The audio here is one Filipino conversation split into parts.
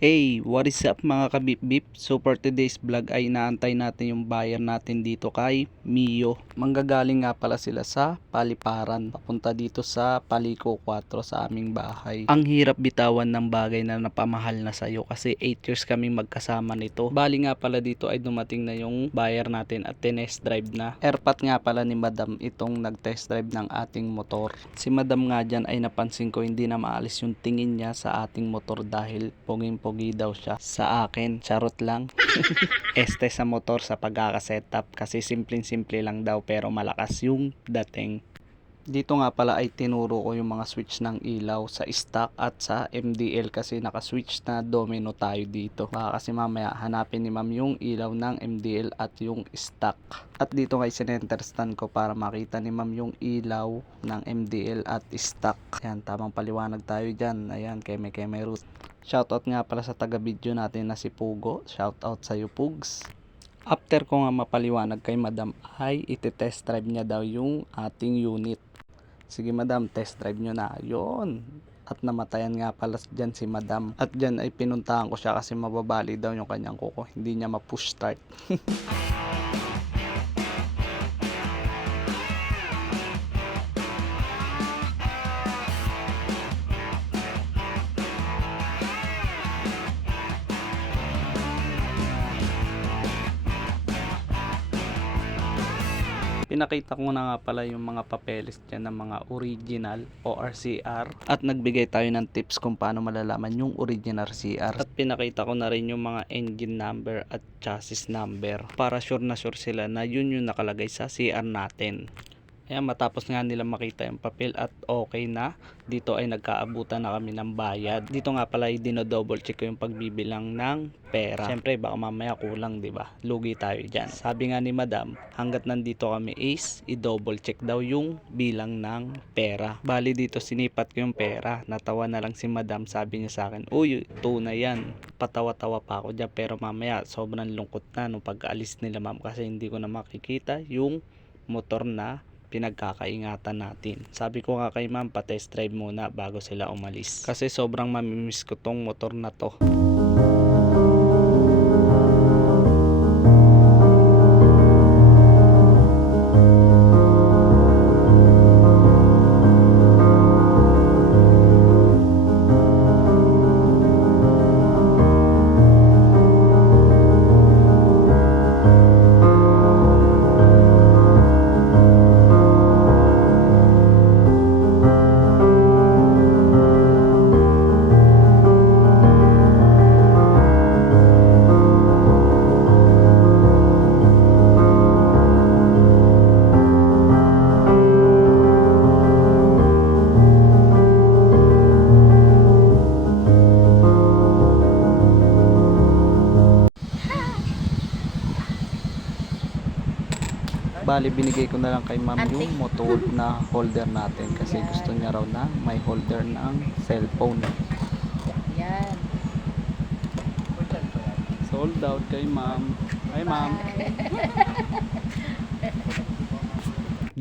Hey, what is up mga kabip-bip? So for today's vlog ay inaantay natin yung buyer natin dito kay Mio. Manggagaling nga pala sila sa Paliparan, papunta dito sa Paliko 4 sa aming bahay. Ang hirap bitawan ng bagay na napamahal na sa'yo kasi 8 years kaming magkasama nito. Bali nga pala dito ay dumating na yung buyer natin at tinest drive na. Airpat nga pala ni Madam itong nag-test drive ng ating motor. Si Madam nga dyan ay napansin ko hindi na maalis yung tingin niya sa ating motor dahil poging-pogi daw siya sa akin. Charot lang. este sa motor sa pagkakasetup kasi simpleng-simple lang daw pero malakas yung dating. Dito nga pala ay tinuro ko yung mga switch ng ilaw sa stock at sa MDL kasi naka-switch na domino tayo dito. Baka kasi mamaya hanapin ni ma'am yung ilaw ng MDL at yung stock. At dito ngay sinenter stand ko para makita ni ma'am yung ilaw ng MDL at stock. Ayan, tamang paliwanag tayo dyan. Ayan, keme keme root. Shoutout nga pala sa taga-video natin na si Pugo. Shoutout sa iyo, Pugs. After ko nga mapaliwanag kay Madam ay iti-test drive niya daw yung ating unit. Sige Madam, test drive nyo na. Yun. At namatayan nga pala dyan si Madam. At dyan ay pinuntahan ko siya kasi mababali daw yung kanyang kuko. Hindi niya ma-push start. Pinakita ko na nga pala yung mga papeles dyan ng mga original o RCR at nagbigay tayo ng tips kung paano malalaman yung original RCR at pinakita ko na rin yung mga engine number at chassis number. Para sure na sure sila na yun yung nakalagay sa CR natin. Ayan, matapos nga nila makita yung papel at okay na, dito ay nagkaabutan na kami ng bayad. Dito nga pala ay dinodouble check ko yung pagbibilang ng pera. Siyempre, baka mamaya kulang, di ba? Lugi tayo dyan. Sabi nga ni madam, hanggat nandito kami is, i-double check daw yung bilang ng pera. Bali dito sinipat ko yung pera. Natawa na lang si madam, sabi niya sa akin, Uy, na yan. Patawa-tawa pa ako dyan, pero mamaya sobrang lungkot na nung pag-alis nila ma'am kasi hindi ko na makikita yung motor na pinagkakaingatan natin. Sabi ko nga kay ma'am, pa-test drive muna bago sila umalis. Kasi sobrang mamimiss ko tong motor na to. Bali, binigay ko na lang kay ma'am yung motor na holder natin kasi Yan. gusto niya raw na may holder ng cellphone. Yan. Sold out kay ma'am. Hi ma'am.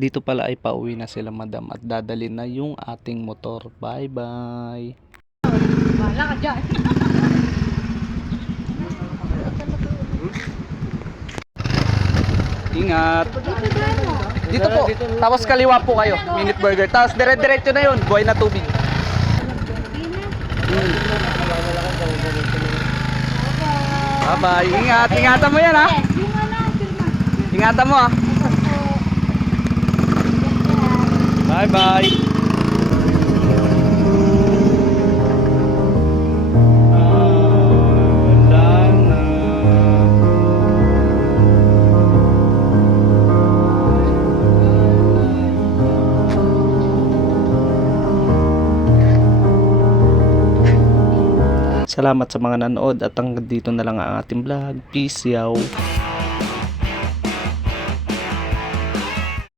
Dito pala ay pauwi na sila madam at dadalhin na yung ating motor. Bye bye. Wala ka dyan. Ingat. Dito po. Tapos kaliwa po kayo. Minute burger. Tapos dire-diretso na yun. Buhay na tubig. Mm. Bye-bye. Ingat. Ingatan mo yan ha. Ingatan mo ha. Bye-bye. Salamat sa mga nanood at hanggang dito na lang ang ating vlog. Peace, yaw.